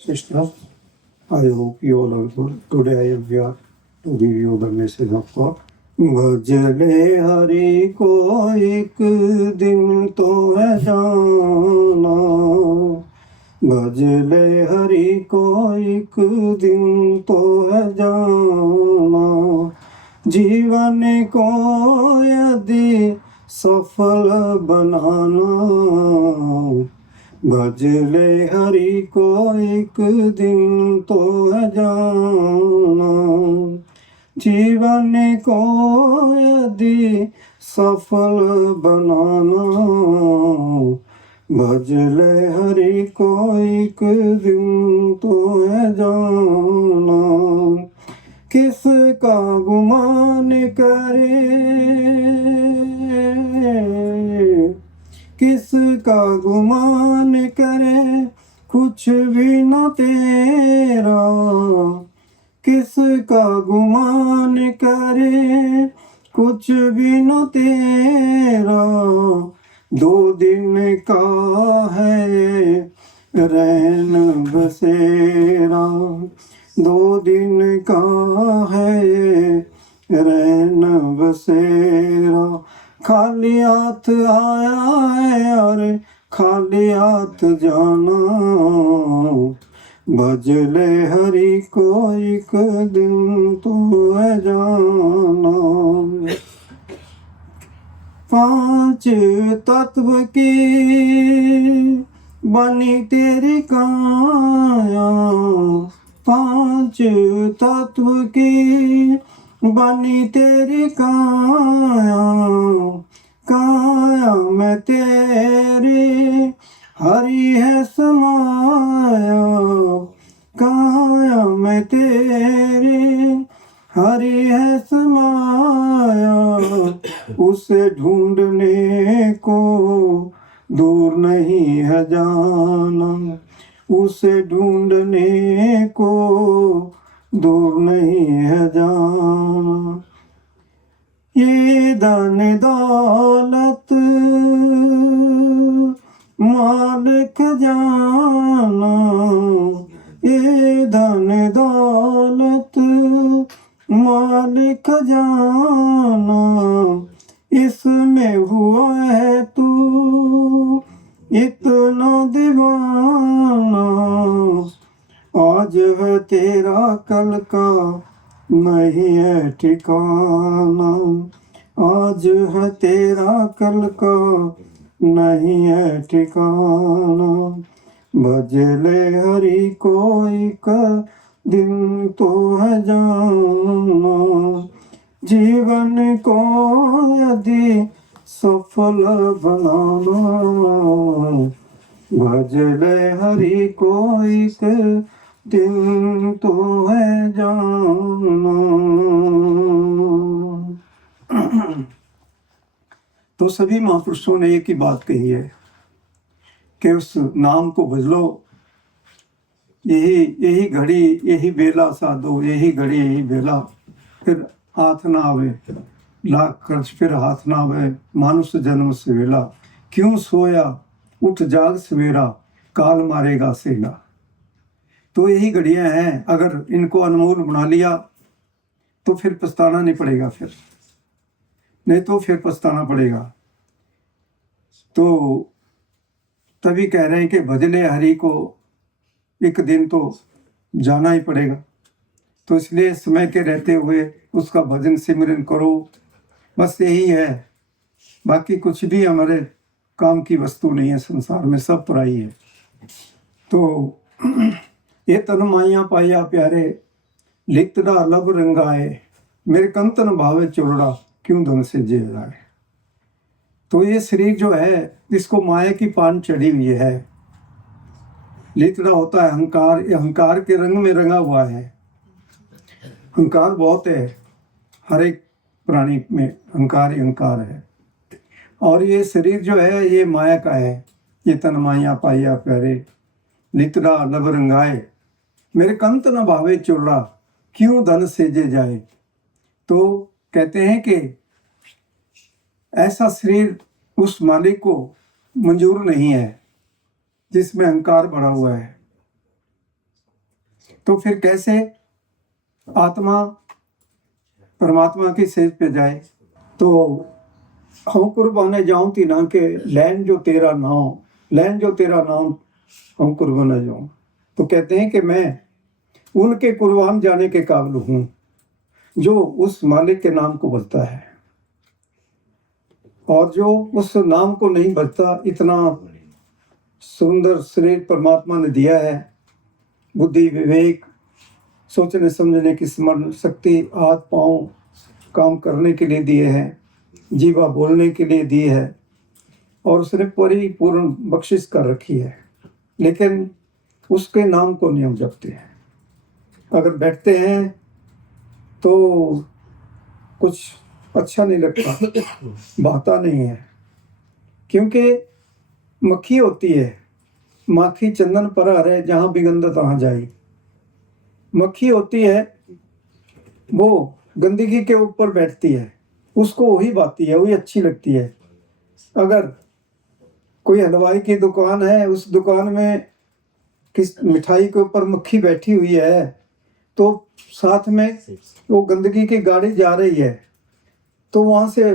Sister, I hope you all are good. Today I am here to give you the message of God. भजले हरि को एक दिन तो है जाना, भजले हरि को एक दिन तो है जाना, जीवन को यदि सफल बनाना, भजले हरि को एक दिन तो है जाना, जीवन को यदि सफल बनाना, भजले हरि को एक दिन तो है जाना, किसका गुमान करे, किसका गुमान करे, कुछ भी न तेरा, किसका गुमान करे, कुछ भी न तेरा, दो दिन का है रैन बसेरा, दो दिन का है रैन बसेरा, खाली हाथ आया है और खाली हाथ जाना, भजले हरि को एक दिन तो है जाना। पांच तत्व की बनी तेरी काया, पांच तत्व की बनी तेरी काया, काया में तेरी हरि है समाया, काया में तेरी हरि है समाया, उसे ढूंढने को दूर नहीं है जाना, उसे ढूंढने को दूर नहीं है जाना, ये धन दौलत माल खजाना, ये धन दौलत माल खजाना, इसमें हुआ है तू इतना दीवाना, आज है तेरा कल का नहीं है ठिकाना, आज है तेरा कल का नहीं है ठिकाना, भजले हरि को एक दिन तो है जाना, जीवन को यदि सफल बनाना, भजले हरि को एक दिन तो है जाना। तो सभी महापुरुषों ने एक ही बात कही है कि उस नाम को भज लो, यही घड़ी यही बेला साधो, यही घड़ी यही बेला, फिर हाथ ना आवे लाख खर्च फिर हाथ ना आवे, मानुष जन्म सवेला, क्यों सोया उठ जाग सवेरा, काल मारेगा सेना। तो यही घड़ियां हैं, अगर इनको अनमोल बना लिया तो फिर पछताना नहीं पड़ेगा, फिर नहीं तो फिर पछताना पड़ेगा। तो तभी कह रहे हैं कि भजले हरि को एक दिन तो जाना ही पड़ेगा, तो इसलिए समय के रहते हुए उसका भजन सिमरन करो, बस यही है। बाकी कुछ भी हमारे काम की वस्तु नहीं है, संसार में सब पराई है। तो ये तन माइया पाया प्यारे, लिखतड़ा लब रंगाए, मेरे कंतन भावे चोरड़ा, क्यों धन से जे जाए। तो ये शरीर जो है इसको माया की पान चढ़ी हुई है, लिखतड़ा होता है अहंकार, ये अहंकार के रंग में रंगा हुआ है। अहंकार बहुत है, हर एक प्राणी में अहंकार ही अहंकार है, और ये शरीर जो है ये माया का है। ये तन माया पाया प्यारे, लितड़ा लब रंगाए, मेरे कंत न भावे चुर्रा, क्यों धन सेजे जाए। तो कहते हैं कि ऐसा शरीर उस मालिक को मंजूर नहीं है जिसमें अहंकार भरा हुआ है। तो फिर कैसे आत्मा परमात्मा की सेज पे जाए? तो हूँ कुर्बाने जाऊं तीना के लैन जो तेरा नाम हूँ कुर्बाने जाऊं। तो कहते हैं कि मैं उनके कुर्बान जाने के काबिल हूँ जो उस मालिक के नाम को बचता है, और जो उस नाम को नहीं बचता। इतना सुंदर शरीर परमात्मा ने दिया है, बुद्धि विवेक सोचने समझने की स्मरण शक्ति, हाथ पांव काम करने के लिए दिए हैं, जीवा बोलने के लिए दी है, और उसने परिपूर्ण बख्शिश कर रखी है। लेकिन उसके नाम को नहीं हम जपते हैं। अगर बैठते हैं तो कुछ अच्छा नहीं लगता, भाता नहीं है, क्योंकि मक्खी होती है, माखी चंदन पर रहे जहाँ बिगंध तहाँ जाई। मक्खी होती है, वो गंदगी के ऊपर बैठती है, उसको वही भाती है, वही अच्छी लगती है। अगर कोई हलवाई की दुकान है, उस दुकान में किस मिठाई के ऊपर मक्खी बैठी हुई है, तो साथ में वो गंदगी की गाड़ी जा रही है, तो वहां से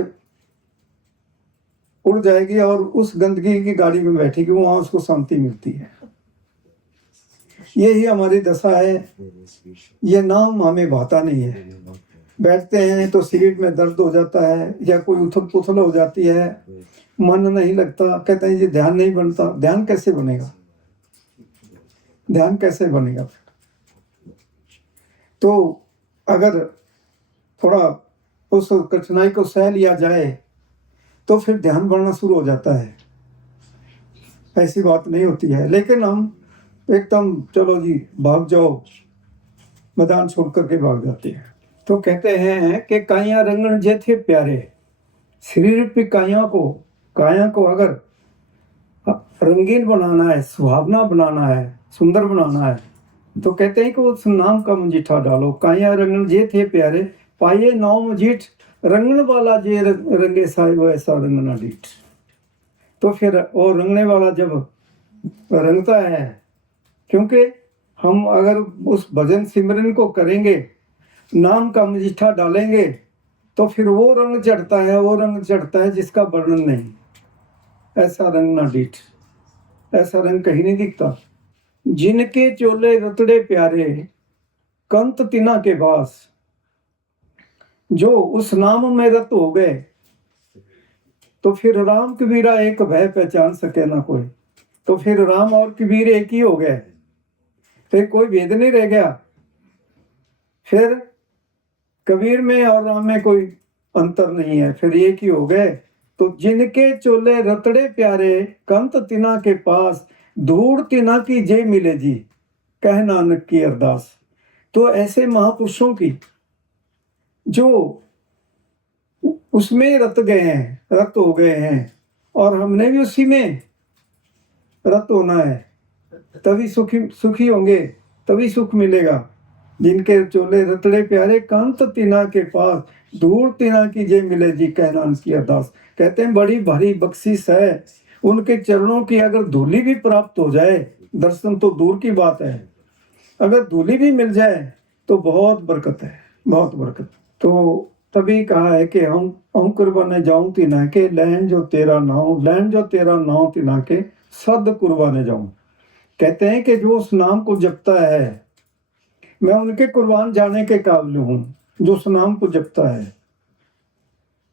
उड़ जाएगी और उस गंदगी की गाड़ी में बैठेगी, वहां उसको शांति मिलती है। यही हमारी दशा है। ये नाम हमें भाता नहीं है। बैठते हैं तो शरीर में दर्द हो जाता है, या कोई उथल पुथल हो जाती है, मन नहीं लगता, कहते हैं ये ध्यान नहीं बनता। ध्यान कैसे बनेगा? ध्यान कैसे बनेगा? तो अगर थोड़ा उस कठिनाई को सह लिया जाए तो फिर ध्यान बढ़ना शुरू हो जाता है। ऐसी बात नहीं होती है। लेकिन हम एकदम चलो जी भाग जाओ, मैदान छोड़ करके भाग जाते हैं। तो कहते हैं कि काया रंगन जे थे प्यारे, शरीर पे काया को अगर रंगीन बनाना है, सुहावना बनाना है, सुंदर बनाना है, तो कहते हैं कि उस नाम का मजीठा डालो। काया रंगन जे थे प्यारे, पाए नाव मजीठ, रंगन वाला जे रंगे साहिब ऐसा रंगना डीठ। तो फिर वो रंगने वाला जब रंगता है, क्योंकि हम अगर उस भजन सिमरन को करेंगे, नाम का मजीठा डालेंगे, तो फिर वो रंग चढ़ता है जिसका वर्णन नहीं। ऐसा रंग ना डीठ, ऐसा रंग कहीं नहीं दिखता। जिनके चोले रतड़े प्यारे, कंत तिना के पास, जो उस नाम में रत हो गए, तो फिर राम कबीरा एक भय पहचान सके ना कोई। तो फिर राम और कबीर एक ही हो गए, फिर कोई भेद नहीं रह गया। फिर कबीर में और राम में कोई अंतर नहीं है, फिर एक ही हो गए। तो जिनके चोले रतड़े प्यारे, कंत तिना के पास, धूड़ तिना की जे मिले जी, कह नानक की अरदास। तो ऐसे महापुरुषों की जो उसमें रत गए हैं, रत हो गए हैं, और हमने भी उसी में रत होना है, तभी सुखी होंगे, तभी सुख मिलेगा। जिनके चोले रतड़े प्यारे, कंत तिना के पास, धूड़ तिना की जे मिले जी, कहना उनकी अरदास। कहते हैं बड़ी भारी बख्शिश है, उनके चरणों की अगर धूली भी प्राप्त हो जाए, दर्शन तो दूर की बात है, अगर धूली भी मिल जाए तो बहुत बरकत है, बहुत बरकत। तो तभी कहा है कि हम कुर्बाने जाऊं तिना के, लैन जो तेरा नाम तिना के, सद कुर्बाने जाऊं। कहते हैं कि जो उस नाम को जपता है, मैं उनके कुर्बान जाने के काबिल हूं जो उस नाम को जपता है।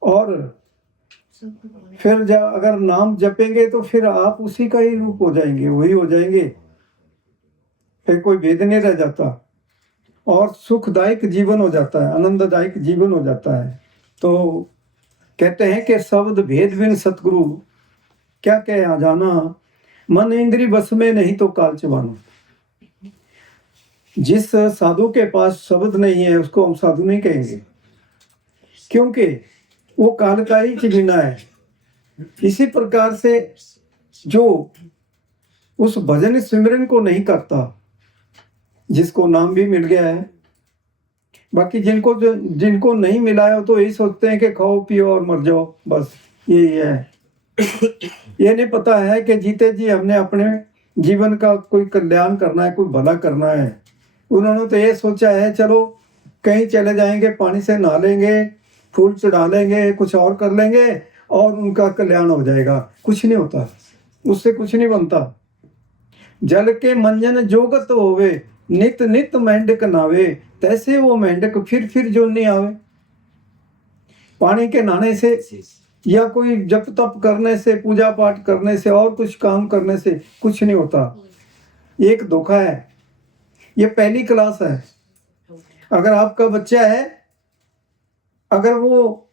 और फिर अगर नाम जपेंगे तो फिर आप उसी का ही रूप हो जाएंगे, वही हो जाएंगे, फिर कोई भेद नहीं रह जाता, और सुखदायक जीवन हो जाता है, आनंददायक जीवन हो जाता है। तो कहते हैं कि शब्द भेद बिन सतगुरु क्या कह जाना, मन इंद्री बस में नहीं तो काल चबाना। जिस साधु के पास शब्द नहीं है उसको हम साधु नहीं कहेंगे, क्योंकि वो काल का ही चिन्ह है। इसी प्रकार से जो उस भजन सिमरन को नहीं करता, जिसको नाम भी मिल गया है, बाकी जिनको नहीं मिला है तो यही सोचते हैं कि खाओ पियो और मर जाओ, बस यही है। ये नहीं पता है कि जीते जी हमने अपने जीवन का कोई कल्याण करना है, कोई भला करना है, उन्होंने तो ये सोचा है चलो कहीं चले जाएंगे, पानी से नहा लेंगे, फूल चढ़ा लेंगे, कुछ और कर लेंगे और उनका कल्याण हो जाएगा। कुछ नहीं होता, उससे कुछ नहीं बनता। जल के मंजन जोगत होवे, नित नित मेंढक नावे, तैसे वो मेंढक फिर जो नहीं आवे। पानी के नहाने से या कोई जप तप करने से, पूजा पाठ करने से और कुछ काम करने से कुछ नहीं होता। एक धोखा है, ये पहली क्लास है। अगर आपका बच्चा है, अगर वो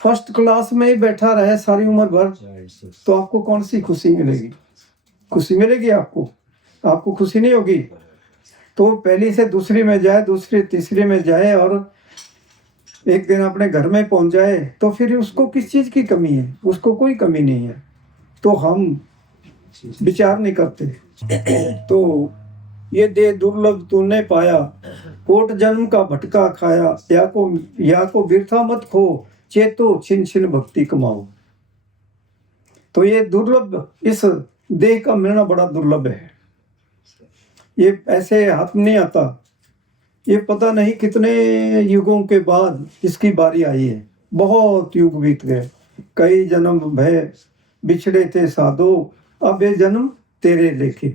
फर्स्ट क्लास में ही बैठा रहे सारी उम्र भर, तो आपको कौन सी खुशी मिलेगी? खुशी मिलेगी आपको? आपको खुशी नहीं होगी। तो पहली से दूसरी में जाए, दूसरी तीसरी में जाए और एक दिन अपने घर में पहुंच जाए, तो फिर उसको किस चीज की कमी है? उसको कोई कमी नहीं है। तो हम विचार नहीं करते। तो ये दे दुर्लभ तूने पाया, कोट जन्म का भटका खाया, या को बिरथा मत खो, चेतो छिन छिन भक्ति कमाओ। तो ये दुर्लभ, इस देह का मिलना बड़ा दुर्लभ है। ये ऐसे हाथ में नहीं आता। ये पता नहीं कितने युगों के बाद इसकी बारी आई है। बहुत युग बीत गए, कई जन्म भय बिछड़े थे साधो, अब ये जन्म तेरे लेखे।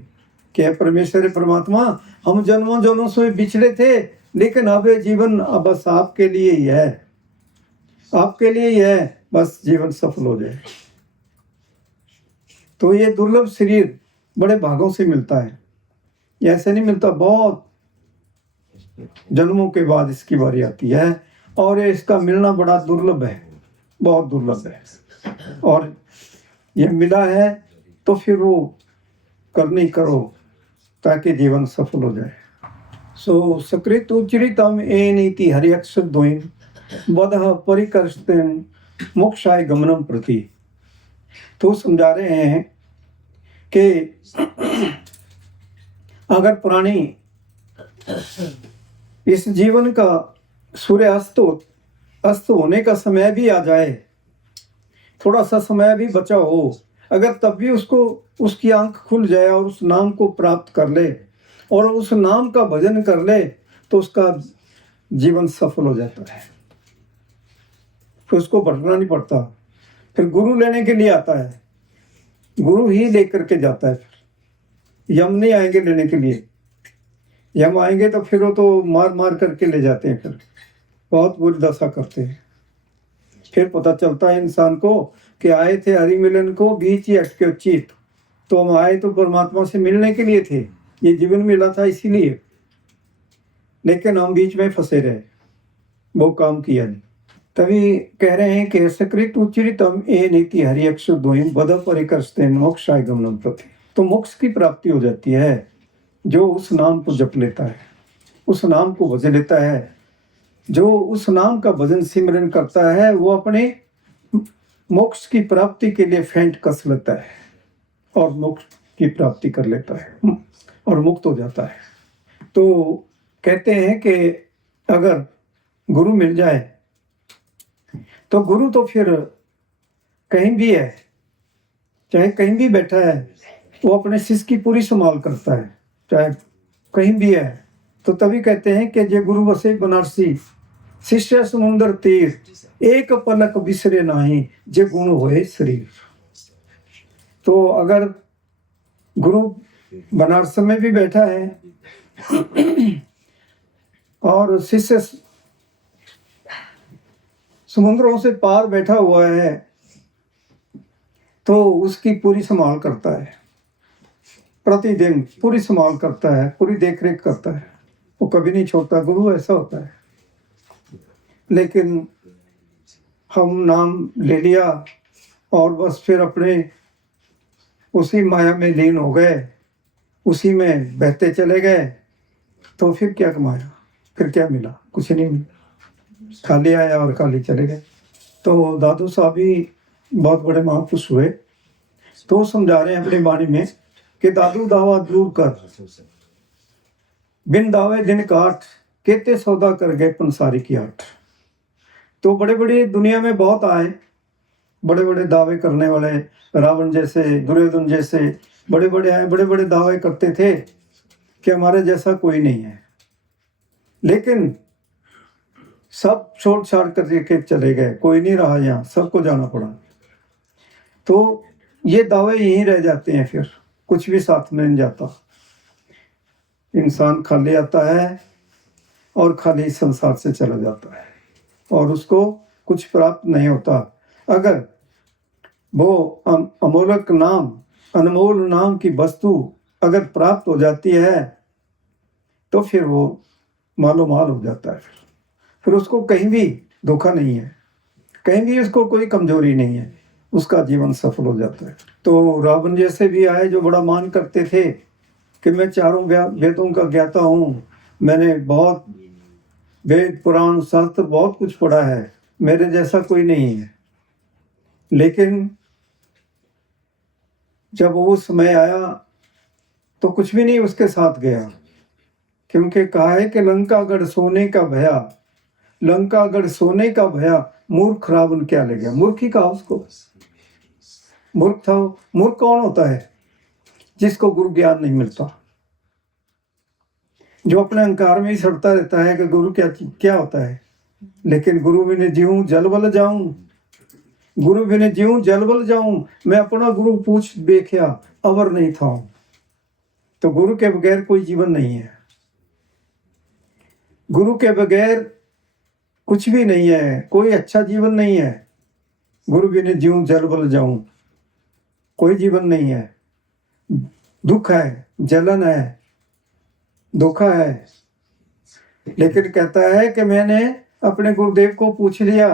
क्या परमेश्वर परमात्मा, हम जन्मों जन्मों से बिछड़े थे, लेकिन अब ये जीवन अब बस आपके लिए ही है, आपके लिए ही है, बस जीवन सफल हो जाए। तो ये दुर्लभ शरीर बड़े भागों से मिलता है, ये ऐसे नहीं मिलता। बहुत जन्मों के बाद इसकी बारी आती है और इसका मिलना बड़ा दुर्लभ है, बहुत दुर्लभ है। और ये मिला है तो फिर वो करनी करो ताकि जीवन सफल हो जाए। सो सकृत उच्चरितम ए नीति हरि अक्षर द्वयम वदह परिकर्षतेन मोक्षाय गमनम प्रति। तो समझा रहे हैं कि अगर प्राणी इस जीवन का सूर्य अस्त होने का समय भी आ जाए, थोड़ा सा समय भी बचा हो, अगर तब भी उसको उसकी आंख खुल जाए और उस नाम को प्राप्त कर ले और उस नाम का भजन कर ले, तो उसका जीवन सफल हो जाता है। फिर उसको भटकना नहीं पड़ता। फिर गुरु लेने के लिए आता है, गुरु ही लेकर के जाता है। फिर यम नहीं आएंगे लेने के लिए, यम आएंगे तो फिर वो तो मार मार करके ले जाते हैं, फिर बहुत बुरी दशा करते हैं। फिर पता चलता है इंसान को कि आए थे हरि मिलन को, बीच ही अटके उचित। तो हम आए तो परमात्मा से मिलने के लिए थे, ये जीवन मिला था इसीलिए, लेकिन हम बीच में फंसे रहे, वो काम किया नहीं। तभी कह रहे हैं कि सकृत उच्चरितम ए नीति हरि अक्षर द्वयम वद परिकर्षतेन मोक्षाय गमनम प्रति। तो मोक्ष की प्राप्ति हो जाती है जो उस नाम को जप लेता है, उस नाम को भज लेता है। जो उस नाम का भजन सिमरन करता है वो अपने मोक्ष की प्राप्ति के लिए फेंट कस लेता है और मोक्ष की प्राप्ति कर लेता है और मुक्त हो जाता है। तो कहते हैं कि अगर गुरु मिल जाए तो गुरु तो फिर कहीं भी है, चाहे कहीं भी बैठा है, वो अपने शिष्य की पूरी संभाल करता है, चाहे कहीं भी है। तो तभी कहते हैं कि जे गुरु बसे बनारसी, शिष्य समुंदर तीर, एक पलक बिसरे नाही, जे गुण होए शरीर। तो अगर गुरु बनारस में भी बैठा है और शिष्य समुद्रों से पार बैठा हुआ है, तो उसकी पूरी संभाल करता है, प्रतिदिन पूरी संभाल करता है, पूरी देखरेख करता है, वो कभी नहीं छोड़ता। गुरु ऐसा होता है। लेकिन हम नाम ले लिया और बस फिर अपने उसी माया में लीन हो गए, उसी में बहते चले गए, तो फिर क्या कमाया, फिर क्या मिला? कुछ नहीं मिला, खाली आया और खाली चले गए। तो दादू साहब भी बहुत बड़े महापुरुष हुए, तो समझा रहे हैं अपनी वाणी में कि दादू दावा दूर कर, बिन दावे दिन काट, केते सौदा कर गए पंसारी की आठ। तो बड़े बड़े दुनिया में बहुत आए, बड़े बड़े दावे करने वाले, रावण जैसे, दुर्योधन जैसे बड़े बड़े आए, बड़े बड़े दावे करते थे कि हमारे जैसा कोई नहीं है, लेकिन सब छोड़ छाड़ करके चले गए, कोई नहीं रहा यहाँ, सबको जाना पड़ा। तो ये दावे यहीं रह जाते हैं, फिर कुछ भी साथ में नहीं जाता। इंसान खाली आता है और खाली संसार से चला जाता है और उसको कुछ प्राप्त नहीं होता। अगर वो अमोलक नाम, अनमोल नाम की वस्तु अगर प्राप्त हो जाती है तो फिर वो मालो माल हो जाता है। फिर उसको कहीं भी धोखा नहीं है, कहीं भी उसको कोई कमजोरी नहीं है, उसका जीवन सफल हो जाता है। तो रावण जैसे भी आए जो बड़ा मान करते थे कि मैं चारों वेदों का ज्ञाता हूँ, मैंने बहुत वेद पुराण शास्त्र बहुत कुछ पढ़ा है, मेरे जैसा कोई नहीं है। लेकिन जब वो समय आया तो कुछ भी नहीं उसके साथ गया, क्योंकि कहा है कि लंकागढ़ सोने का भया, लंकागढ़ सोने का भया, मूर्ख रावण क्या ले गया। मूर्ख ही कहा उसको, मूर्ख था। मूर्ख कौन होता है? जिसको गुरु ज्ञान नहीं मिलता, जो अपने अहंकार में ही सड़ता रहता है कि गुरु क्या होता है। लेकिन गुरु बिन जीऊं जल बल जाऊं, गुरु बिन जीऊं जल बल जाऊं, मैं अपना गुरु पूछ देखिया अवर नहीं था। तो गुरु के बगैर कोई जीवन नहीं है, गुरु के बगैर कुछ भी नहीं है, कोई अच्छा जीवन नहीं है। गुरु बिन जीऊं जल बल जाऊं, कोई जीवन नहीं है। दुख है, जलन है, धोखा है। लेकिन कहता है कि मैंने अपने गुरुदेव को पूछ लिया,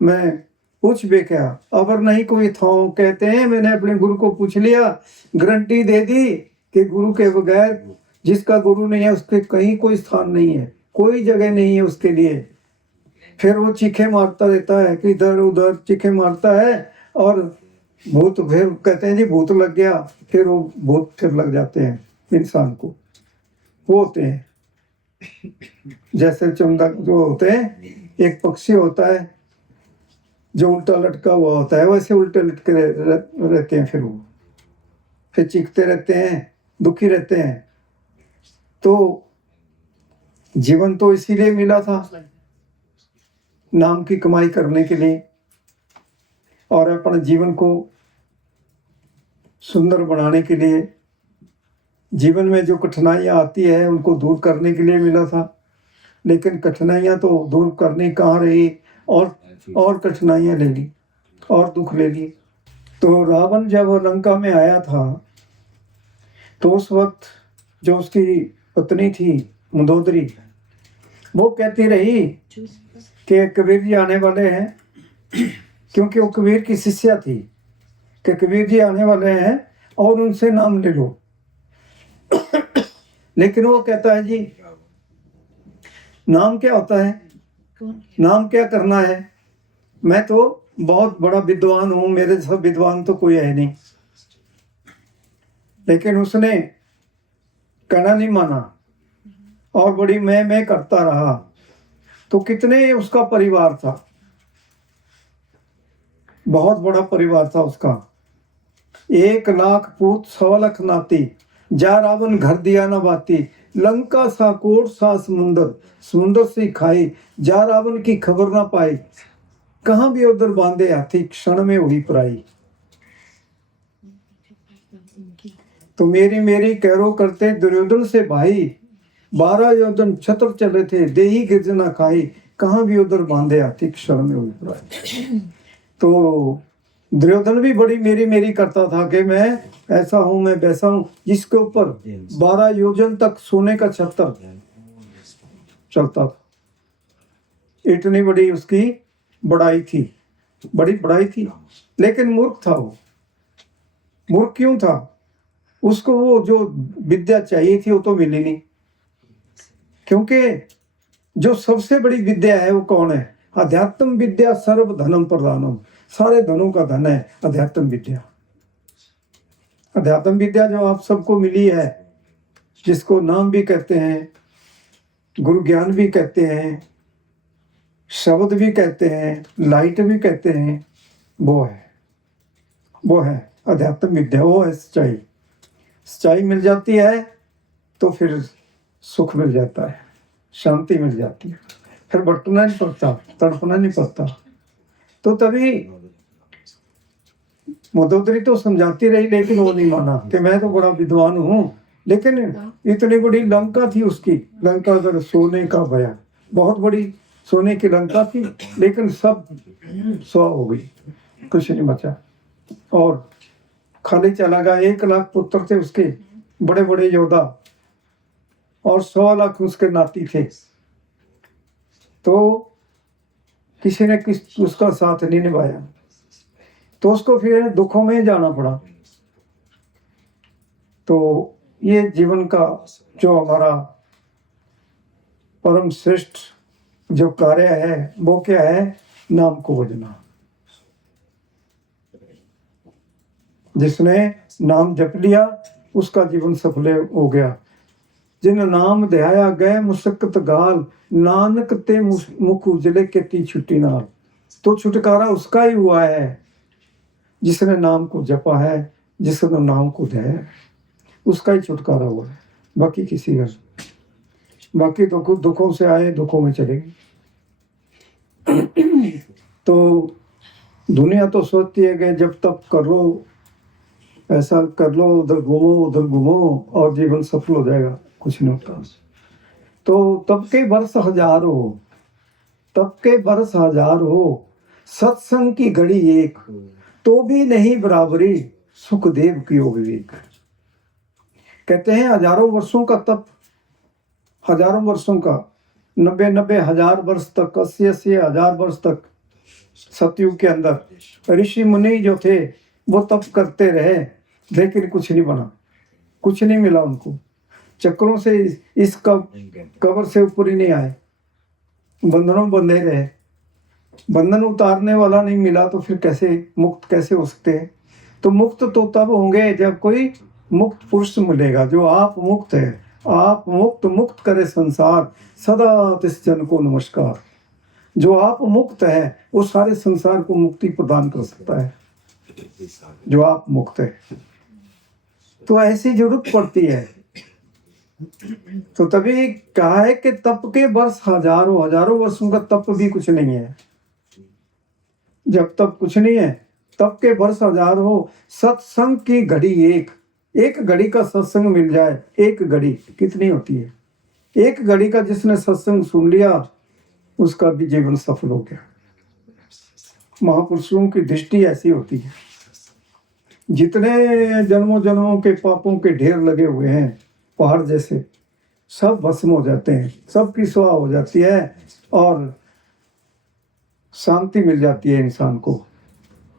मैं पूछ बे क्या अबर नहीं कोई था। कहते हैं मैंने अपने गुरु को पूछ लिया, गारंटी दे दी कि गुरु के बगैर, जिसका गुरु नहीं है उसके कहीं कोई स्थान नहीं है, कोई जगह नहीं है उसके लिए। फिर वो चीखे मारता रहता है कि इधर उधर चीखे मारता है, और भूत, फिर कहते हैं जी भूत लग गया, फिर वो भूत फिर लग जाते हैं इंसान को। वो होते हैं जैसे चमदक जो होते हैं, एक पक्षी होता है जो उल्टा लटका हुआ होता है, वैसे उल्टे लटके रहते हैं। फिर वो फिर चीखते रहते हैं, दुखी रहते हैं। तो जीवन तो इसीलिए मिला था, नाम की कमाई करने के लिए, और अपने जीवन को सुंदर बनाने के लिए। जीवन में जो कठिनाइयाँ आती है उनको दूर करने के लिए मिला था। लेकिन कठिनाइयाँ तो दूर करनी कहाँ रही, और कठिनाइयाँ ले ली और दुख ले ली। तो रावण जब लंका में आया था तो उस वक्त जो उसकी पत्नी थी मंदोदरी, वो कहती रही कि कबीर जी आने वाले हैं, क्योंकि वो कबीर की शिष्या थी, कि कबीर जी आने वाले हैं और उनसे नाम ले लो। लेकिन वो कहता है जी नाम क्या होता है, नाम क्या करना है, मैं तो बहुत बड़ा विद्वान हूं, मेरे सब विद्वान तो कोई है नहीं। लेकिन उसने कहना नहीं माना और बड़ी मैं करता रहा। तो कितने उसका परिवार था, बहुत बड़ा परिवार था उसका। 1,00,000 पूत 1,00,000 नाती, जा रावण घर दिया न बाती, लंका सा कोट सा समुंदर, समुंदर से खाई, जा रावण की खबर ना पाई, कहाँ भी उधर बांधे हाथी, क्षण में हुई पराई। तो मेरी मेरी कैरो करते दुर्योधन से भाई, 12 योधन छत्र चले थे, देही गिरजना खाई, कहाँ भी उधर बांधे हाथी, क्षण में हुई पराई। तो दुर्योधन भी बड़ी मेरी मेरी करता था कि मैं ऐसा हूं, मैं वैसा हूं, जिसके ऊपर 12 योजन तक सोने का छत्र चलता था। इतनी बड़ी उसकी बड़ाई थी, बड़ी बड़ाई थी। लेकिन मूर्ख था वो। मूर्ख क्यों था? उसको वो जो विद्या चाहिए थी वो तो मिली नहीं, क्योंकि जो सबसे बड़ी विद्या है वो कौन है? अध्यात्म विद्या सर्व धनम प्रधानम, सारे धनों का धन है अध्यात्म विद्या। अध्यात्म विद्या जो आप सबको मिली है, जिसको नाम भी कहते हैं, गुरु ज्ञान भी कहते हैं, शब्द भी कहते हैं, लाइट भी कहते हैं, वो है अध्यात्म विद्या, वो है सच्चाई। सच्चाई मिल जाती है तो फिर सुख मिल जाता है, शांति मिल जाती है, फिर भटकना नहीं पड़ता, तड़पना नहीं पड़ता। तो तभी मंदोदरी तो समझाती रही, लेकिन वो नहीं माना कि मैं तो बड़ा विद्वान हूँ। लेकिन इतनी बड़ी लंका थी उसकी, लंका अगर सोने का भया, बहुत बड़ी सोने की लंका थी, लेकिन सब स्वा हो गई, कुछ नहीं बचा। और खाली चला गया। 1 लाख पुत्र थे उसके, बड़े बड़े योद्धा, और 100 लाख उसके नाती थे। तो किसी ने उसका साथ नहीं निभाया, तो उसको फिर दुखों में जाना पड़ा। तो ये जीवन का जो हमारा परम श्रेष्ठ जो कार्य है वो क्या है? नाम को भजना। जिसने नाम जप लिया उसका जीवन सफल हो गया। जिन नाम ध्याया गए मुसक्कत गाल, नानक ते मुख उजले के ती छुट्टी नाल। तो छुटकारा उसका ही हुआ है जिसने नाम को जपा है, जिसने नाम को ध्याया है, उसका ही छुटकारा हुआ है, बाकी किसी का। बाकी तो दुखों से आए दुखों में चलेंगे। तो दुनिया तो सोचती है कि जब तब कर लो, ऐसा कर लो, उधर घूमो और जीवन सफल हो जाएगा। कुछ नहीं होता। तो तब के बरस हजार हो, सत्संग की घड़ी एक, तो भी नहीं बराबरी सुखदेव की ओ विवेक। कहते हैं हजारों वर्षों का तप, हजारों वर्षों का, 90 हजार वर्ष तक, 80 हजार वर्ष तक सतयुग के अंदर ऋषि मुनि जो थे वो तप करते रहे, लेकिन कुछ नहीं बना, कुछ नहीं मिला उनको। चक्रों से इस कबर से ऊपर ही नहीं आए, बंधनों बंधे रहे। बंधन उतारने वाला नहीं मिला तो फिर कैसे मुक्त कैसे हो सकते हैं? तो मुक्त तो तब होंगे जब कोई मुक्त पुरुष मिलेगा जो आप मुक्त है। आप मुक्त करे संसार, सदा तिस जन को नमस्कार। जो आप मुक्त है वो सारे संसार को मुक्ति प्रदान कर सकता है, जो आप मुक्त है। तो ऐसी जरूरत पड़ती है। तो तभी कहा है कि तप के वर्ष हजारों वर्षों का तप भी कुछ नहीं है। जब तप कुछ नहीं है, तप के वर्ष हजारों, सत्संग की घड़ी एक घड़ी का सत्संग मिल जाए, एक घड़ी कितनी होती है? एक घड़ी का जिसने सत्संग सुन लिया उसका भी जीवन सफल हो गया। महापुरुषों की दृष्टि ऐसी होती है। जितने जन्मों के पापों के ढेर लगे हुए हैं पहाड़ जैसे, सब भस्म हो जाते हैं, सबकी स्वाह हो जाती है और शांति मिल जाती है इंसान को।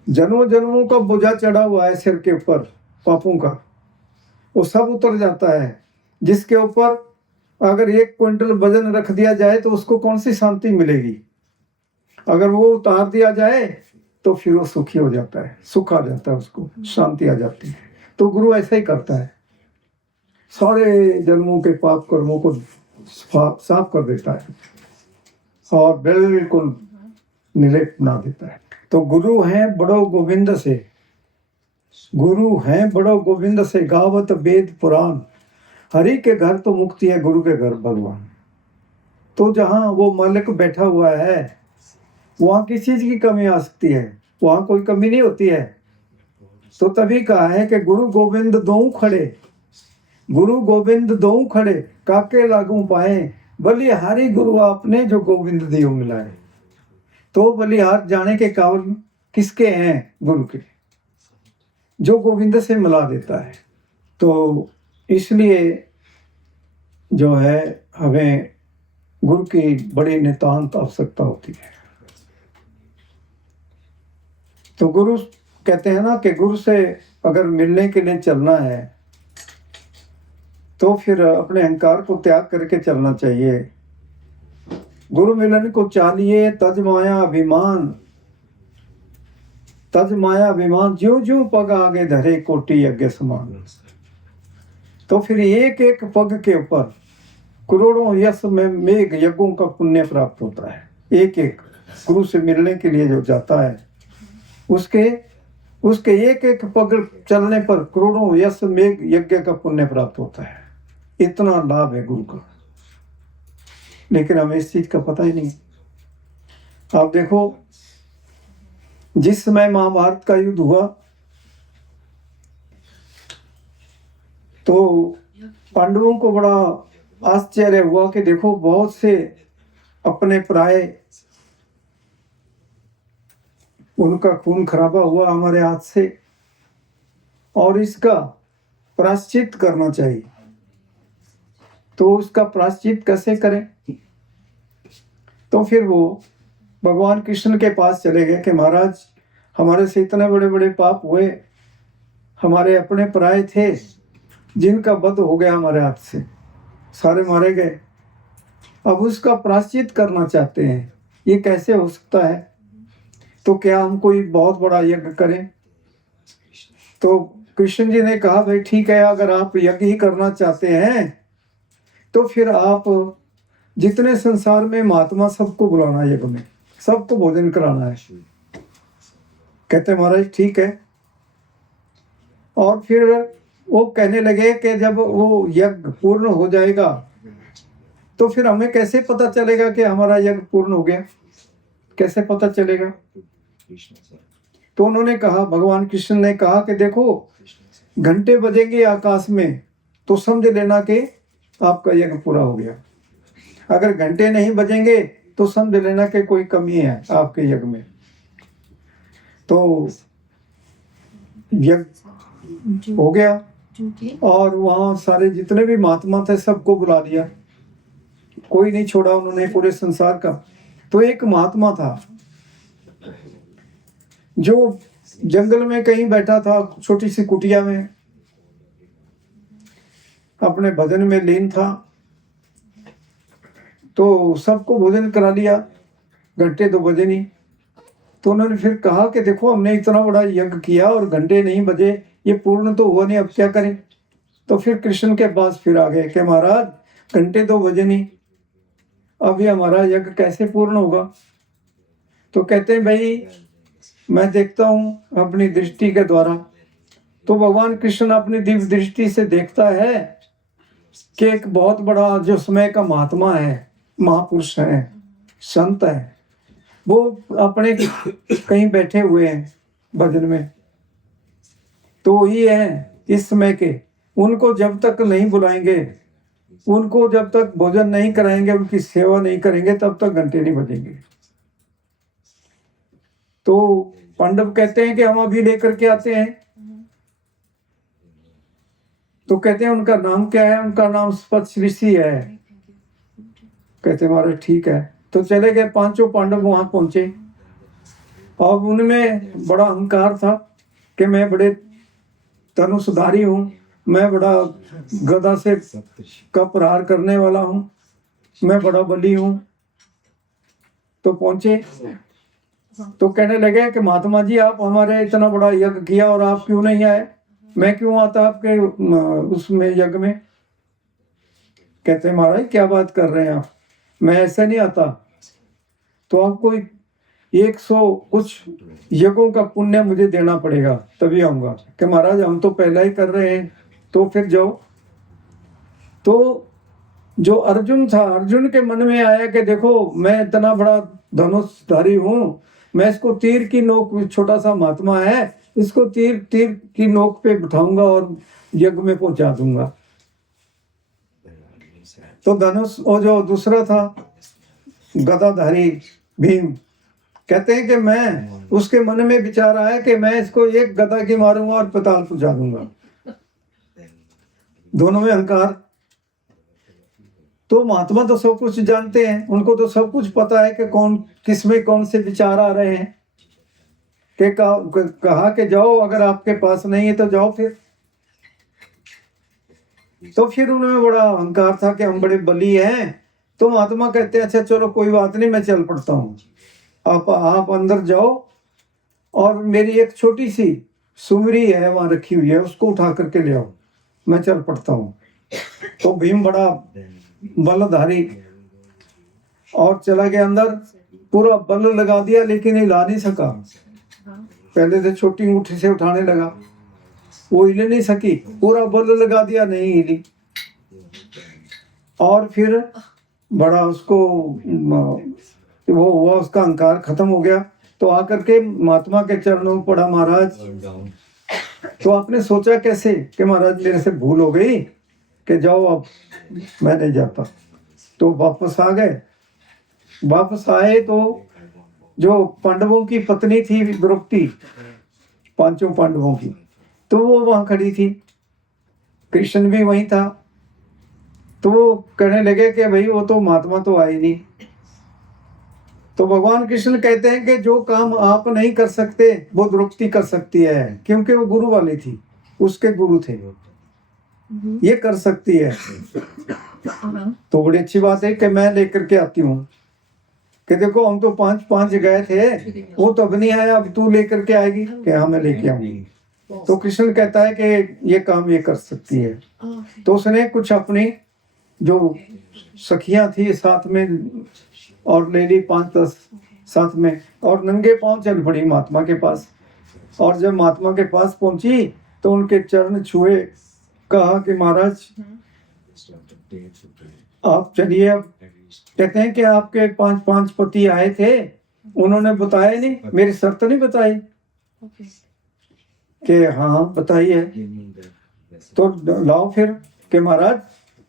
जन्मों का बोझा चढ़ा हुआ है सिर के ऊपर पापों का, वो सब उतर जाता है। जिसके ऊपर अगर 1 क्विंटल वजन रख दिया जाए तो उसको कौन सी शांति मिलेगी? अगर वो उतार दिया जाए तो फिर वो सुखी हो जाता है, सुख आ जाता है, उसको शांति आ जाती है। तो गुरु ऐसा ही करता है, सारे जन्मों के पाप कर्मों को साफ कर देता है और बिल्कुल निर्लेप बना देता है। तो गुरु हैं बड़ो गोविंद से, गुरु हैं बड़ो गोविंद से, गावत वेद पुराण। हरि के घर तो मुक्ति है, गुरु के घर भगवान। तो जहाँ वो मालिक बैठा हुआ है वहाँ किस चीज की कमी आ सकती है? वहाँ कोई कमी नहीं होती है। तो तभी कहा है कि गुरु गोविंद दोऊ खड़े, गुरु गोविंद दोऊ खड़े, काके लागू पाए, बलिहारी गुरु आपने जो गोविंद दियो मिलाए। तो बलिहार जाने के काबिल किसके हैं? गुरु के, जो गोविंद से मिला देता है। तो इसलिए जो है हमें गुरु की बड़ी नितांत आवश्यकता होती है। तो गुरु कहते हैं ना कि गुरु से अगर मिलने के लिए चलना है तो फिर अपने अहंकार को त्याग करके चलना चाहिए। गुरु मिलन को चाहिए तज माया अभिमान, तज माया अभिमान, ज्यों ज्यों पग आगे धरे कोटि यज्ञ समान। तो फिर एक एक पग के ऊपर करोड़ों यश में मेघ यज्ञों का पुण्य प्राप्त होता है। एक एक गुरु से मिलने के लिए जो जाता है उसके एक एक पग चलने पर करोड़ों यश मेघ यज्ञ का पुण्य प्राप्त होता है। इतना लाभ है गुरु का। लेकिन हमें इस चीज का पता ही नहीं। आप देखो, जिस समय महाभारत का युद्ध हुआ तो पांडवों को बड़ा आश्चर्य हुआ कि देखो बहुत से अपने पराये, उनका खून खराबा हुआ हमारे हाथ से, और इसका प्रायश्चित करना चाहिए। तो उसका प्रायश्चित कैसे करें? तो फिर वो भगवान कृष्ण के पास चले गए कि महाराज, हमारे से इतने बड़े बड़े पाप हुए, हमारे अपने पराये थे जिनका वध हो गया हमारे हाथ से, सारे मारे गए, अब उसका प्रायश्चित करना चाहते हैं, ये कैसे हो सकता है? तो क्या हम कोई बहुत बड़ा यज्ञ करें? तो कृष्ण जी ने कहा, भाई ठीक है, अगर आप यज्ञ ही करना चाहते हैं तो फिर आप जितने संसार में महात्मा सबको बुलाना यज्ञ में, सबको भोजन कराना है। कहते महाराज ठीक है। और फिर वो कहने लगे कि जब वो यज्ञ पूर्ण हो जाएगा तो फिर हमें कैसे पता चलेगा कि हमारा यज्ञ पूर्ण हो गया? कैसे पता चलेगा? तो उन्होंने कहा, भगवान कृष्ण ने कहा कि देखो, घंटे बजेंगे आकाश में तो समझ लेना कि आपका यज्ञ पूरा हो गया। अगर घंटे नहीं बजेंगे तो समझ लेना कि कोई कमी है आपके यज्ञ में। तो यज्ञ हो गया और वहाँ सारे जितने भी महात्मा थे सबको बुला लिया, कोई नहीं छोड़ा उन्होंने पूरे संसार का। तो एक महात्मा था जो जंगल में कहीं बैठा था, छोटी सी कुटिया में अपने भजन में लीन था। तो सबको भोजन करा लिया, घंटे तो बजे नहीं। तो उन्होंने फिर कहा कि देखो, हमने इतना बड़ा यज्ञ किया और घंटे नहीं बजे, ये पूर्ण तो हुआ नहीं, अब क्या करें? तो फिर कृष्ण के पास फिर आ गए कि महाराज घंटे तो बजे नहीं, अभी हमारा यज्ञ कैसे पूर्ण होगा? तो कहते हैं, भाई मैं देखता हूँ अपनी दृष्टि के द्वारा। तो भगवान कृष्ण अपनी दिव्य दृष्टि से देखता है कि एक बहुत बड़ा जो समय का महात्मा है, महापुरुष है, संत है, वो अपने कहीं बैठे हुए हैं भजन में। तो वही है इस समय के, उनको जब तक नहीं बुलाएंगे, उनको जब तक भोजन नहीं कराएंगे, उनकी सेवा नहीं करेंगे, तब तक घंटे नहीं बजेंगे। तो पांडव कहते हैं कि हम अभी लेकर के आते हैं। तो कहते हैं उनका नाम क्या है? उनका नाम स्पष्ट ऋषि है। कहते महाराज ठीक है। तो चले गए, पांचों पांडव वहां पहुंचे। और उनमें बड़ा अहंकार था कि मैं बड़े धनुषधारी हूँ, मैं बड़ा गदा से का प्रहार करने वाला हूँ, मैं बड़ा बली हूँ। तो पहुंचे तो कहने लगे कि महात्मा जी, आप हमारे इतना बड़ा यज्ञ किया और आप क्यों नहीं आए? मैं क्यों आता आपके उसमें यज्ञ में? कहते महाराज क्या बात कर रहे हैं आप, मैं ऐसे नहीं आता। तो आपको 100 कुछ यज्ञों का पुण्य मुझे देना पड़ेगा तभी आऊंगा। कि महाराज हम तो पहला ही कर रहे हैं। तो फिर जाओ। तो जो अर्जुन था, अर्जुन के मन में आया कि देखो, मैं इतना बड़ा धनुषधारी हूँ, मैं इसको तीर की नोक, छोटा सा महात्मा है, इसको तीर की नोक पे बिठाऊंगा और यज्ञ में पहुंचा दूंगा। तो धनुष, और जो दूसरा था गदाधारी भीम, कहते हैं कि मैं, उसके मन में विचार आया कि मैं इसको एक गदा की मारूंगा और पताल पहुंचा दूंगा। दोनों में अहंकार। तो महात्मा तो सब कुछ जानते हैं, उनको तो सब कुछ पता है कि कौन किस में कौन से विचार आ रहे हैं। कि कहा कि जाओ, अगर आपके पास नहीं है तो जाओ फिर। तो फिर उनमें बड़ा अहंकार था कि हम बड़े बली हैं। तो महात्मा कहते हैं, अच्छा चलो कोई बात नहीं, मैं चल पड़ता हूँ, आप अंदर जाओ और मेरी एक छोटी सी सुमरी है वहां रखी हुई है, उसको उठा करके ले आओ, मैं चल पड़ता हूँ। तो भीम बड़ा बलधारी और चला गया अंदर, पूरा बल लगा दिया लेकिन हिला नहीं सका। पहले से छोटी अंगूठी से उठाने लगा, वो हिले नहीं सकी, पूरा बल लगा दिया, नहीं हिली। और फिर बड़ा उसको वो हुआ, उसका अहंकार खत्म हो गया। तो आकर के महात्मा के चरणों में पड़ा, महाराज तो आपने सोचा कैसे कि महाराज मेरे से भूल हो गई कि जाओ अब मैं नहीं जाता। तो वापस आ गए। वापस आए तो जो पांडवों की पत्नी थी द्रौपदी, पांचों पांडवों की, तो वो वहां खड़ी थी, कृष्ण भी वहीं था। तो वो कहने लगे कि भाई वो तो महात्मा तो आए नहीं। तो भगवान कृष्ण कहते हैं कि जो काम आप नहीं कर सकते वो द्रौपदी कर सकती है, क्योंकि वो गुरु वाली थी, उसके गुरु थे, ये कर सकती है। तो बड़ी अच्छी बात है कि मैं लेकर के आती हूँ कि देखो हम तो पांच गए थे, वो तो अब नहीं आया, अब तू लेकर के आएगी कि हाँ मैं लेके आऊंगी। तो कृष्ण कहता है कि ये काम ये कर सकती है। तो उसने कुछ अपनी जो सखियां थी साथ में और ले ली 5-10 साथ में, और नंगे पांव चल पड़ी महात्मा के पास। और जब महात्मा के पास पहुंची तो उनके चरण छुए, कहा कि महाराज आप चलिए। अब कहते हैं कि आपके 5 पति आए थे, उन्होंने बताया नहीं, मेरी शर्त नहीं बताई कि हाँ बताइए। तो लाओ फिर कि महाराज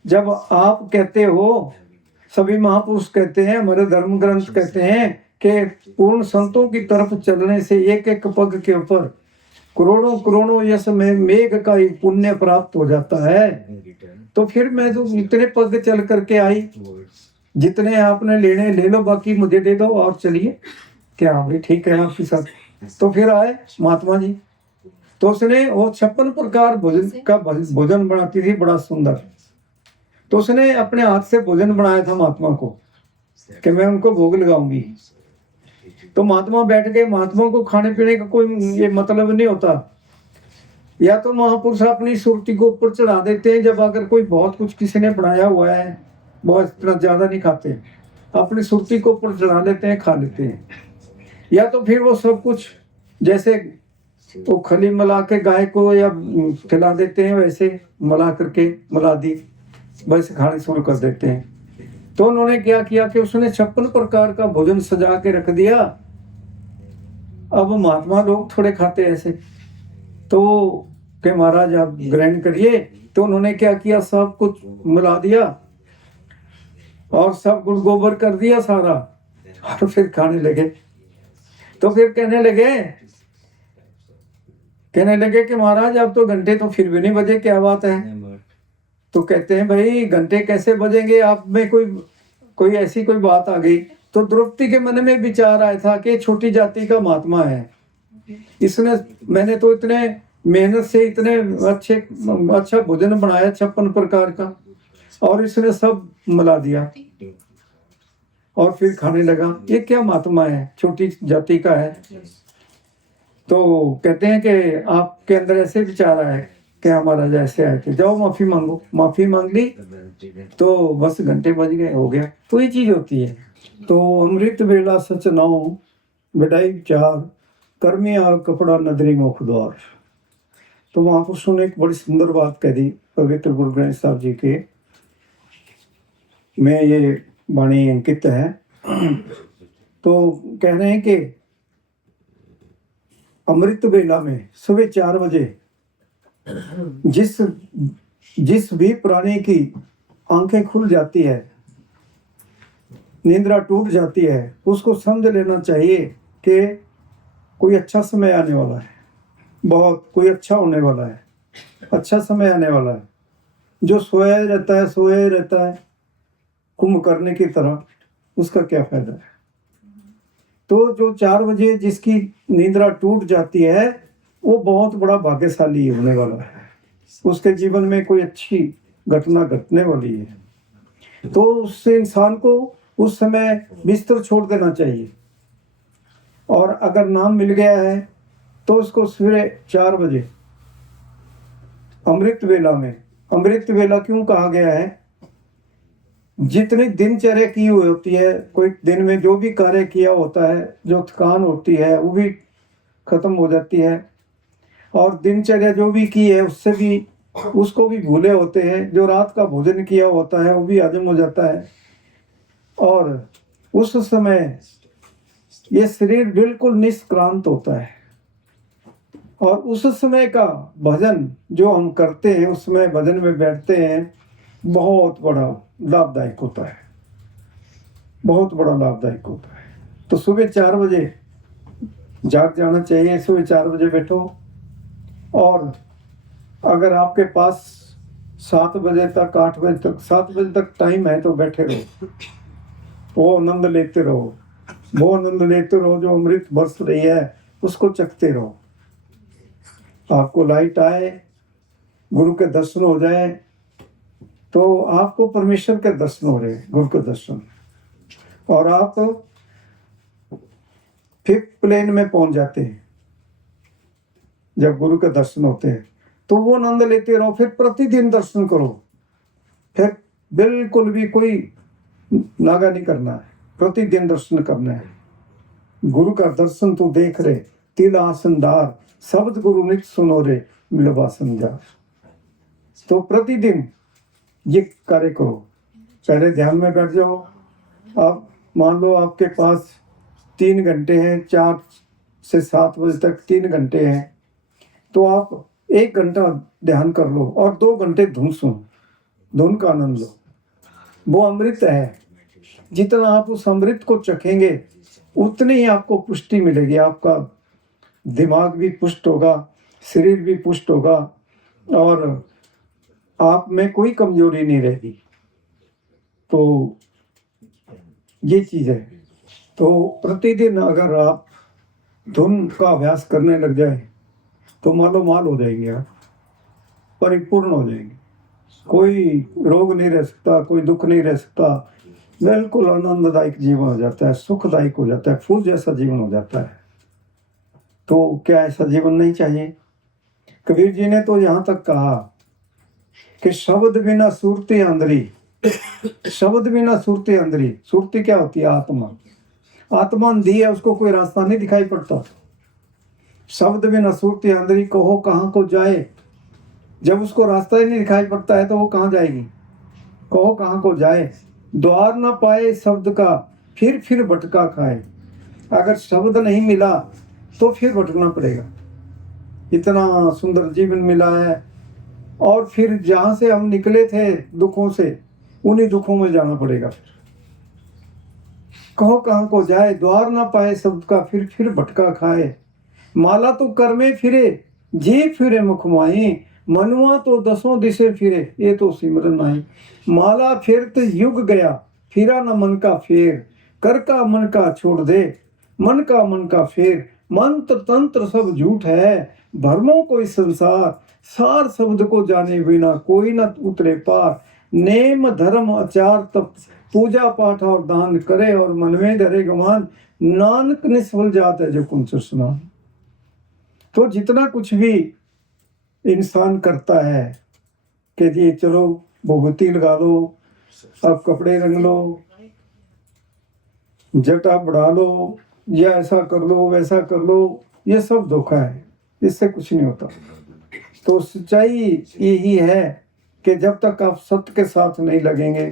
जब आप कहते हो, सभी महापुरुष कहते हैं, हमारे धर्म ग्रंथ कहते हैं कि पूर्ण संतों की तरफ चलने से एक एक पग के ऊपर करोड़ों करोड़ों यश में मेघ का ही पुण्य प्राप्त हो जाता है। तो फिर मैं तो इतने पग चल करके आई, जितने आपने लेने ले लो, बाकी मुझे दे दो और चलिए। क्या भाई ठीक है आपके साथ। तो फिर आए महात्मा जी। तो उसने वो 56 प्रकार भोजन का भोजन बनाती थी, बड़ा सुंदर। तो उसने अपने हाथ से भोजन बनाया था महात्मा को कि मैं उनको भोग लगाऊंगी। तो महात्मा बैठ गए। महात्मा को खाने पीने का कोई ये मतलब नहीं होता, या तो महापुरुष अपनी सुरती को ऊपर चढ़ा देते हैं, जब अगर कोई बहुत कुछ किसी ने बनाया हुआ है, बहुत इतना ज्यादा नहीं खाते, अपनी सुरती को ऊपर चढ़ा लेते हैं, खा लेते हैं। या तो फिर वो सब कुछ जैसे वो खली मला के गाय को या खिला देते हैं, वैसे मला करके मला दी, बस खाने शुरू कर देते हैं। तो उन्होंने क्या किया कि उसने 56 प्रकार का भोजन सजा के रख दिया। अब महात्मा लोग थोड़े खाते ऐसे, तो के महाराज आप ग्रहण करिए। तो उन्होंने क्या किया, सब कुछ मिला दिया और सब गुड़ गोबर कर दिया सारा, और फिर खाने लगे। तो फिर कहने लगे कि महाराज अब तो घंटे तो फिर भी नहीं बजे, क्या बात है। तो कहते हैं भाई घंटे कैसे बजेंगे, आप में कोई ऐसी कोई बात आ गई। तो द्रौपदी के मन में विचार आया था कि छोटी जाति का महात्मा है, इसने मैंने तो इतने मेहनत से इतने अच्छा भोजन बनाया 56 प्रकार का, और इसने सब मिला दिया और फिर खाने लगा। ये क्या महात्मा है, छोटी जाति का है। तो कहते हैं कि आपके अंदर ऐसे विचार आए कि हमारा जैसे आए थे, जाओ माफी मांगो। माफी मांग ली तो बस घंटे बज गए, हो गया। तो ये चीज होती है। तो अमृत बेला सच नाओ विदाई चार, कर्मिया कपड़ा नदरी मुख द्वार। तो महापुरुषों ने एक बड़ी सुंदर बात कह दी पवित्र गुरु ग्रंथ साहब जी के में, ये वाणी अंकित है। तो कह रहे हैं कि अमृत बेला में सुबह 4 बजे जिस भी प्राणी की आंखें खुल जाती है, निंद्रा टूट जाती है, उसको समझ लेना चाहिए कि कोई अच्छा समय आने वाला है, बहुत कोई अच्छा होने वाला है, अच्छा समय आने वाला है। जो सोया रहता है कुंभकर्ण की तरह, उसका क्या फायदा है। तो जो 4 बजे जिसकी निंद्रा टूट जाती है, वो बहुत बड़ा भाग्यशाली होने वाला है, उसके जीवन में कोई अच्छी घटना घटने वाली है। तो उस इंसान को उस समय बिस्तर छोड़ देना चाहिए, और अगर नाम मिल गया है तो उसको सवेरे 4 बजे अमृत वेला में, अमृत वेला क्यों कहा गया है, जितनी दिनचर्या की हुई होती है, कोई दिन में जो भी कार्य किया होता है, जो थकान होती है वो भी खत्म हो जाती है, और दिनचर्या जो भी की है उससे भी उसको भी भूले होते हैं, जो रात का भोजन किया होता है वो भी हजम हो जाता है। और उस समय ये शरीर बिल्कुल निष्क्रांत होता है। और उस समय का भजन जो हम करते हैं, उसमें भजन में बैठते हैं, बहुत बड़ा लाभदायक होता है, बहुत बड़ा लाभदायक होता है। तो सुबह 4 बजे जाग जाना चाहिए, सुबह 4 बजे बैठो। और अगर आपके पास 7 बजे तक, 8 बजे तक, 7 बजे तक टाइम है तो बैठे रहो, वो आनंद लेते रहो, वो आनंद लेते रहो जो अमृत बरस रही है, उसको चखते रहो। आपको लाइट आए, गुरु के दर्शन हो जाए, तो आपको परमेश्वर के दर्शन हो रहे, गुरु के दर्शन, और आप फिफ्थ प्लेन में पहुंच जाते हैं। जब गुरु के दर्शन होते हैं तो वो आनंद लेते रहो, फिर प्रतिदिन दर्शन करो, फिर बिल्कुल भी कोई नागा नहीं करना है, प्रतिदिन दर्शन करना है। गुरु का दर्शन तो देख रहे, तिल आसनदार, शब्द गुरु नित सुनो रे, मिलवा समझा। तो प्रतिदिन ये कार्य करो। पहले ध्यान में बैठ जाओ। अब मान लो आपके पास 3 घंटे हैं, 4 से 7 बजे तक 3 घंटे हैं, तो आप 1 घंटा ध्यान कर लो और 2 घंटे धुन सुनो, धुन का आनंद लो। वो अमृत है, जितना आप उस अमृत को चखेंगे उतनी ही आपको पुष्टि मिलेगी। आपका दिमाग भी पुष्ट होगा, शरीर भी पुष्ट होगा, और आप में कोई कमजोरी नहीं रहेगी। तो ये चीज़ है। तो प्रतिदिन अगर आप धुन का अभ्यास करने लग जाए तो मालो माल हो जाएंगे, आप परिपूर्ण हो जाएंगे। कोई रोग नहीं रह सकता, कोई दुख नहीं रह सकता, बिल्कुल आनंददायक जीवन हो जाता है, सुखदायक हो जाता है, फूल जैसा जीवन हो जाता है। तो क्या ऐसा जीवन नहीं चाहिए? कबीर जी ने तो यहाँ तक कहा कि शब्द बिना सुरती अंदरी, शब्द बिना सुरती अंदरी। सुरती क्या होती है? आत्मा। आत्मा अंधी है, उसको कोई रास्ता नहीं दिखाई पड़ता। शब्द बिना सुरती अंदरी, कहो कहाँ को जाए। जब उसको रास्ता ही नहीं दिखाई पड़ता है तो वो कहाँ जाएगी? कहो कहाँ को जाए। द्वार न पाए शब्द का, फिर भटका खाए। अगर शब्द नहीं मिला तो फिर भटकना पड़ेगा। इतना सुंदर जीवन मिला है, और फिर जहाँ से हम निकले थे दुखों से, उन्हीं दुखों में जाना पड़ेगा। फिर कहो कहाँ को जाए, द्वार ना पाए शब्द का, फिर भटका खाए। माला तो कर में फिरे, जी फिरे मुखमाई। मनुआ तो 10 दिशे फिरे, ये तो सिमरन आई। माला फिरत युग गया, फिरा न मन का फेर। कर का मन का छोड़ दे, मन का फेर। मंत्र तंत्र सब झूठ है, भरमों कोई संसार। सार शब्द को जाने बिना, कोई न उतरे पार। नेम धर्म आचार तप, पूजा पाठ और दान करे, और मन में धरे गमान। नानक निष्फल जात है जो कुंच स्नान। तो जितना कुछ भी इंसान करता है कि जी चलो भभूति लगा लो, अब कपड़े रंग लो, जटा बढ़ा लो, या ऐसा कर लो वैसा कर लो, ये सब धोखा है, इससे कुछ नहीं होता। तो सच्चाई यही है कि जब तक आप सत्य के साथ नहीं लगेंगे,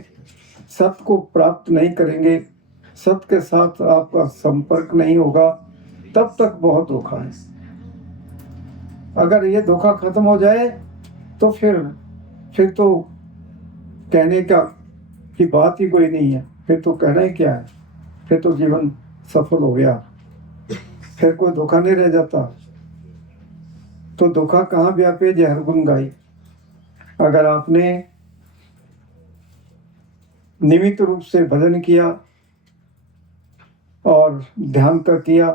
सत्य को प्राप्त नहीं करेंगे, सत्य के साथ आपका संपर्क नहीं होगा, तब तक बहुत धोखा है। अगर ये धोखा खत्म हो जाए तो फिर तो कहने का की बात ही कोई नहीं है। फिर तो कहना ही क्या है, फिर तो जीवन सफल हो गया, फिर कोई धोखा नहीं रह जाता। तो धोखा कहाँ व्यापे जहर गुन गाई। अगर आपने नियमित रूप से भजन किया और ध्यान का किया,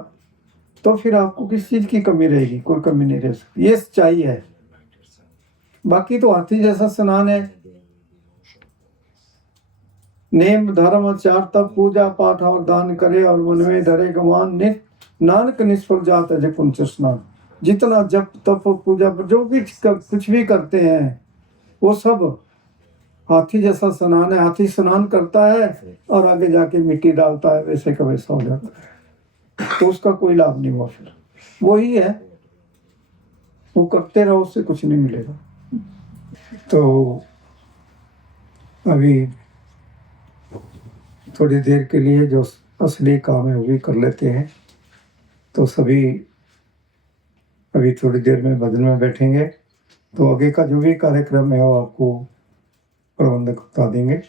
तो फिर आपको किस चीज की कमी रहेगी? कोई कमी नहीं रह सकती। ये सच्चाई है। बाकी तो हाथी जैसा स्नान है। नेम धर्म आचार तप, पूजा पाठ और दान करे, और मन में धरे गमान। नित नानक निष्फल जात है जो कुंच स्नान। जितना जप तप पूजा जो भी कुछ भी करते हैं, वो सब हाथी जैसा स्नान है। हाथी स्नान करता है और आगे जाके मिट्टी डालता है, वैसे का वैसा हो जाता है, तो उसका कोई लाभ नहीं हुआ। फिर वही है, वो करते रहो, उससे कुछ नहीं मिलेगा। तो अभी थोड़ी देर के लिए जो असली काम है वो भी कर लेते हैं। तो सभी अभी थोड़ी देर में भजन में बैठेंगे, तो आगे का जो भी कार्यक्रम है वो आपको प्रबंधक बता देंगे।